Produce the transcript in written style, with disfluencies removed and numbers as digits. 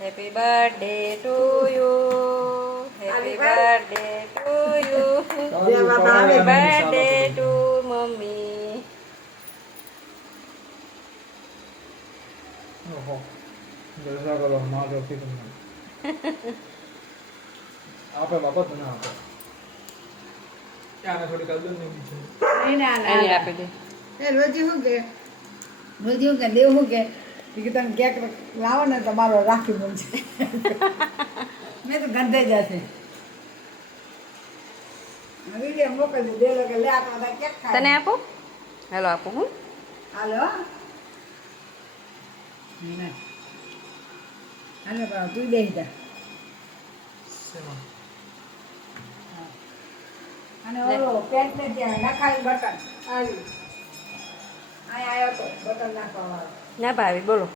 Happy birthday to you. Happy birthday to you. Happy birthday to mummy. ઓહો જલસા કરો માં જોતી તમને આપે બાપા તને આપે ત્યાં થોડી કલ દો ને બીજું એને આપી દે. રોજી શું કે દેવ શું કે તમે કેક લાવો ને તમારો રાખી મળશે મેં તો ગંધાઈ જશે વિડીયો મોકલી દે કે લે આ તો બધા કેક ખાય તને આપો. હેલો આપું હું. હાલો હાલો બાબા તું દે જા શેમાં અને ઓલો પેન્ટ ને ત્યાં નખાવી બટન આવી અહીં આવ્યો તો બટન નાખવા વાળો ના ભાવી બોલો.